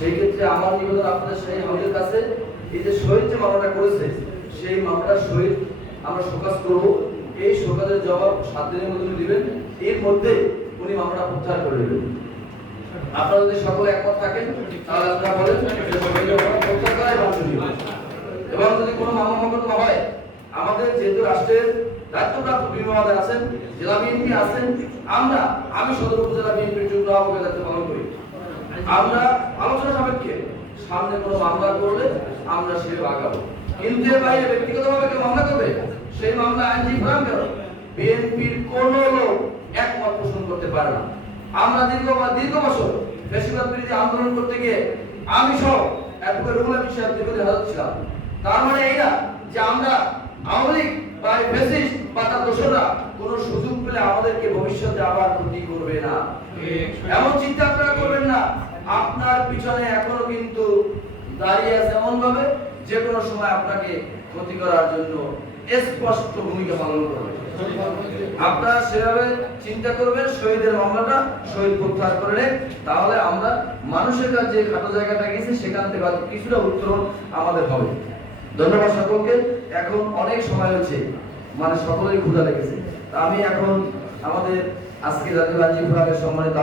সেই ক্ষেত্রে আমার নিবেদন আপনাদের সেই আমিরের কাছে, এই যে শহীদ যে মামলাটা করেছে সেই মামলার শহীদ আমরা শোকাজ করব। এই শোকাজের জবাব 7 দিনের মধ্যে দিবেন, এর মধ্যে উনি মামলা প্রত্যাহার করে দেবেন। আপনারা যদি সকলে একমত থাকেন তাহলে আপনারা বলেন প্রত্যাহার করাই বাঞ্ছনীয়। এবং যদি কোনো মামলা মোকদ্দমা হয়, আমাদের যেহেতু রাষ্ট্রের দায়িত্বপ্রাপ্ত বিভাগ আছেন, জেলা বিএনপি আছেন, আমি সদর উপজেলা বিএনপির যুগ্ম আহ্বায়কের দায়িত্ব পালন করি। আমরা আলোচনা সাপেক্ষে সামনে কোনো মামলা করলে আমরা সেভাবে আগাবো, কিন্তু এর বাইরে ব্যক্তিগতভাবে কেউ মামলা করবে, সেই মামলা আইনজীবী ফোরাম কেন বিএনপির কোন লোক একমত পোষণ করতে পারে না। আমরা দীর্ঘ বছর বেশিরভাগ বিরোধী আন্দোলন করতে গিয়ে আমি সহ অ্যাডভোকেট রুহুল আমিন সাহেব দীর্ঘদিন হাজত ছিলাম। তার মানে এই না যে আমরা আওয়ামী লীগ বা ফ্যাসিস্ট বা তার দোসররা কোনো সুযোগ পেলে আমাদেরকে ভবিষ্যতে আবার ক্ষতি করবে না, এমন চিন্তা আপনারা করবেন না। আপনার পিছনে এখনো কিন্তু দাঁড়িয়ে আছে এমন ভাবে যে কোনো সময় আপনাকে ক্ষতি করার জন্য স্পষ্ট ভূমিকা পালন করবে। আপনারা সেভাবে চিন্তা করবেন, শহীদের মামলাটা শহীদ প্রত্যাহার করে, তাহলে আমরা মানুষের কাছে যে খাটো জায়গাটা গেছে সেখান থেকে কিছুটা উত্তরণ আমাদের হবে। ধন্যবাদ সকলকে। এখন অনেক সময় হচ্ছে, মানে সকলেরই ক্ষুধা লেগেছে। আমি এখন আমাদের আজকে জাতীয় আইনজীবী বিভাগের সম্মানিত